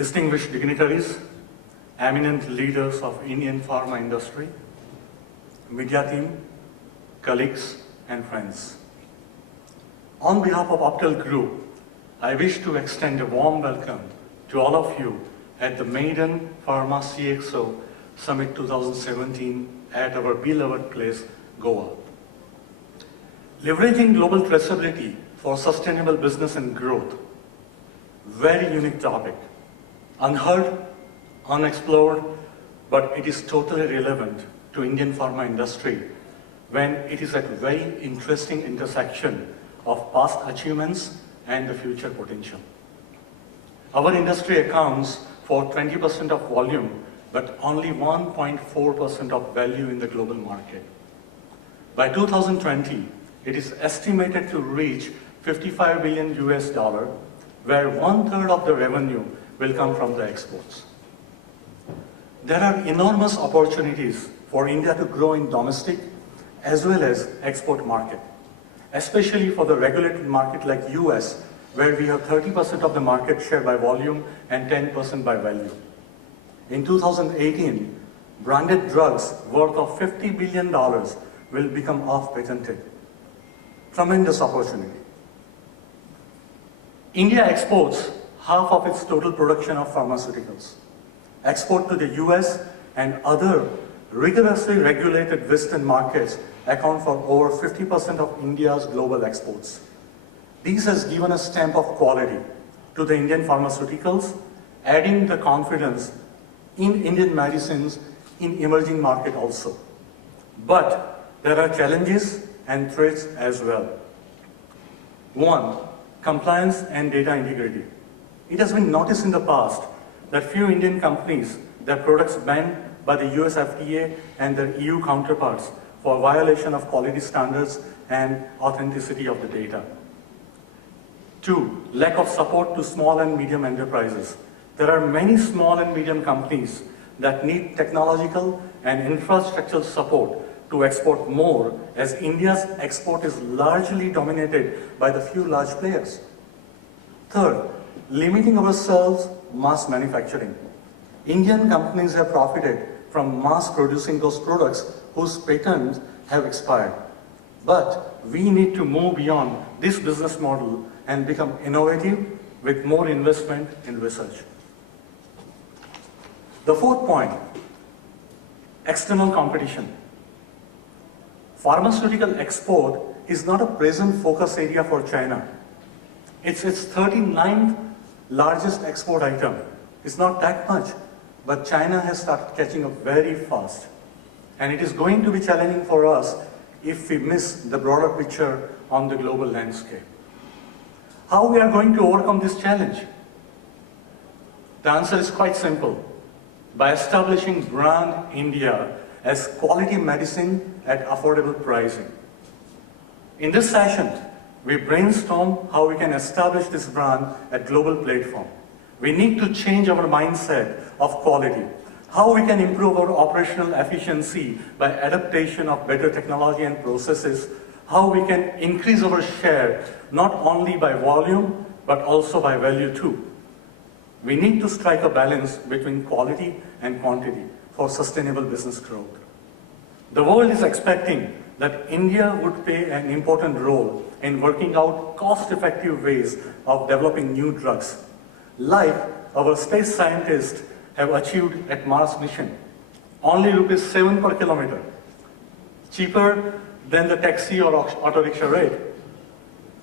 distinguished dignitaries, eminent leaders of Indian pharma industry, media team, colleagues, and friends. On behalf of Optel Group, I wish to extend a warm welcome to all of you at the Maiden Pharma CXO Summit 2017 at our beloved place, Goa. Leveraging global traceability for sustainable business and growth. Very unique topic. Unheard, unexplored, but it is totally relevant to Indian pharma industry when it is at a very interesting intersection of past achievements and the future potential. Our industry accounts for 20% of volume, but only 1.4% of value in the global market. By 2020, it is estimated to reach $55 billion, where 1/3 of the revenue will come from the exports. There are enormous opportunities for India to grow in domestic as well as export market, especially for the regulated market like US, where we have 30% of the market share by volume and 10% by value. In 2018, branded drugs worth of $50 billion will become off-patented. Tremendous opportunity. India exports half of its total production of pharmaceuticals. Export to the US and other rigorously regulated Western markets account for over 50% of India's global exports. This has given a stamp of quality to the Indian pharmaceuticals, adding the confidence in Indian medicines in emerging market also. But there are challenges and threats as well. One, compliance and data integrity. It has been noticed in the past that few Indian companies, their products banned by the US FDA and their EU counterparts for violation of quality standards and authenticity of the data. Two, lack of support to small and medium enterprises. There are many small and medium companies that need technological and infrastructural support to export more, as India's export is largely dominated by the few large players. Third, limiting ourselves mass manufacturing. Indian companies have profited from mass producing those products whose patents have expired. But we need to move beyond this business model and become innovative with more investment in research. The fourth point, external competition. Pharmaceutical export is not a present focus area for China. It's its 39th largest export item. It's not that much, but China has started catching up very fast. And it is going to be challenging for us if we miss the broader picture on the global landscape. How we are going to overcome this challenge? The answer is quite simple. By establishing brand India as quality medicine at affordable pricing. In this session, we brainstorm how we can establish this brand at global platform. We need to change our mindset of quality, how we can improve our operational efficiency by adaptation of better technology and processes, how we can increase our share not only by volume but also by value too. We need to strike a balance between quality and quantity for sustainable business growth. The world is expecting that India would play an important role in working out cost-effective ways of developing new drugs, like our space scientists have achieved at Mars mission. Only ₹7 per kilometer, cheaper than the taxi or auto rickshaw rate.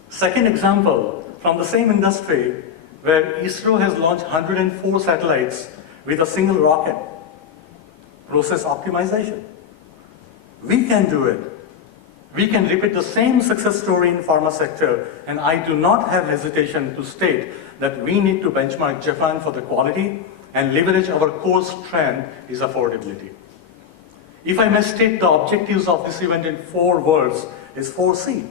Second example, from the same industry, where ISRO has launched 104 satellites with a single rocket. Process optimization. We can do it. We can repeat the same success story in pharma sector, and I do not have hesitation to state that we need to benchmark Japan for the quality and leverage our core strength is affordability. If I may state the objectives of this event in 4 words, is 4C.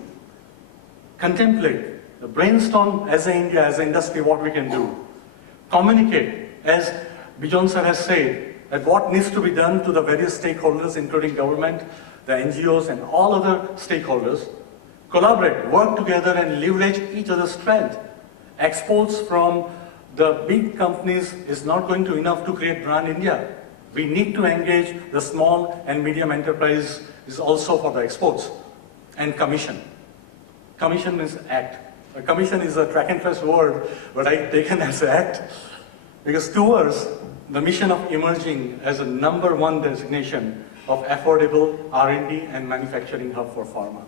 Contemplate, brainstorm as an India, as an industry, what we can do. Communicate, as Bijon sir has said, that what needs to be done to the various stakeholders, including government, the NGOs, and all other stakeholders. Collaborate, work together, and leverage each other's strength. Exports from the big companies is not going to enough to create brand India. We need to engage the small and medium enterprise is also for the exports. And commission. Commission is act. A commission is a track and trace word, but I taken as act, because towards the mission of emerging as a #1 designation of affordable R&D and manufacturing hub for pharma.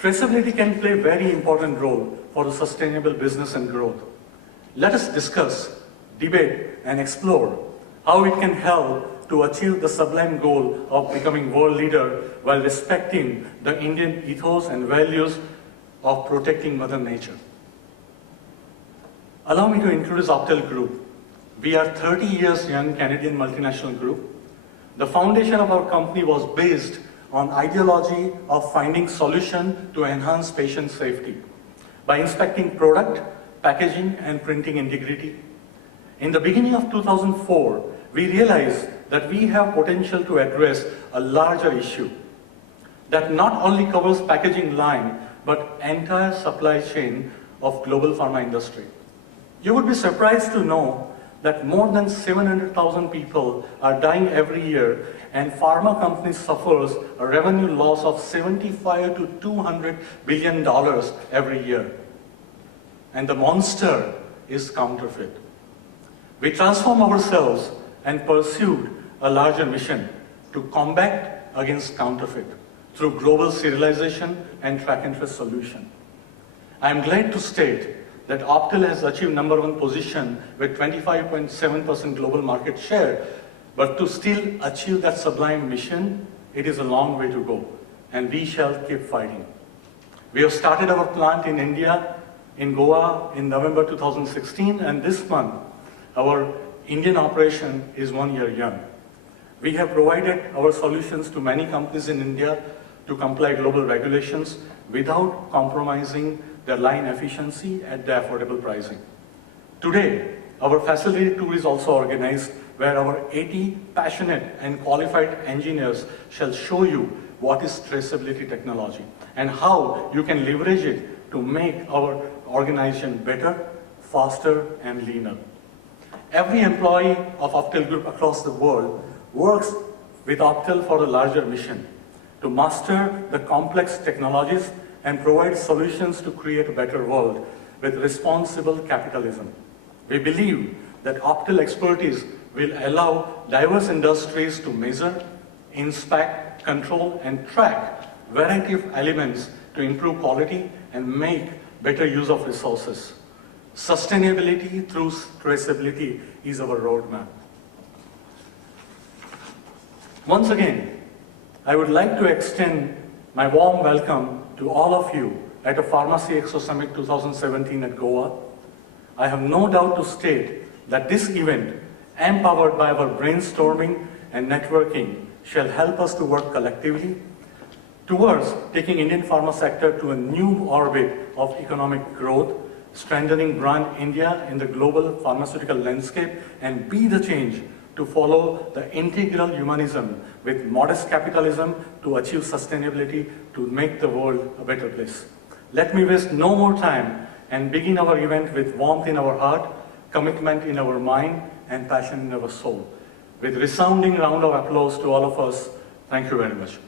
Traceability can play a very important role for the sustainable business and growth. Let us discuss, debate, and explore how it can help to achieve the sublime goal of becoming world leader while respecting the Indian ethos and values of protecting Mother Nature. Allow me to introduce Optel Group. We are 30 years young Canadian multinational group. The foundation of our company was based on ideology of finding solution to enhance patient safety by inspecting product, packaging, and printing integrity. In the beginning of 2004, we realized that we have potential to address a larger issue that not only covers packaging line, but entire supply chain of global pharma industry. You would be surprised to know that more than 700,000 people are dying every year, and pharma companies suffers a revenue loss of $75 to $200 billion every year. And the monster is counterfeit. We transform ourselves and pursued a larger mission to combat against counterfeit through global serialization and track and trace solution. I am glad to state that Optel has achieved #1 position with 25.7% global market share, but to still achieve that sublime mission, it is a long way to go, and we shall keep fighting. We have started our plant in India, in Goa, in November 2016, and this month, our Indian operation is 1 year young. We have provided our solutions to many companies in India to comply global regulations without compromising their line efficiency at the affordable pricing. Today, our facility tour is also organized where our 80 passionate and qualified engineers shall show you what is traceability technology and how you can leverage it to make our organization better, faster, and leaner. Every employee of Optel Group across the world works with Optel for a larger mission to master the complex technologies and provide solutions to create a better world with responsible capitalism. We believe that Optel expertise will allow diverse industries to measure, inspect, control, and track variety of elements to improve quality and make better use of resources. Sustainability through traceability is our roadmap. Once again, I would like to extend my warm welcome to all of you at the Pharmacy Expo Summit 2017 at Goa. I have no doubt to state that this event, empowered by our brainstorming and networking, shall help us to work collectively towards taking Indian pharma sector to a new orbit of economic growth, strengthening brand India in the global pharmaceutical landscape, and be the change to follow the integral humanism with modest capitalism to achieve sustainability to make the world a better place. Let me waste no more time and begin our event with warmth in our heart, commitment in our mind, and passion in our soul. With resounding round of applause to all of us, thank you very much.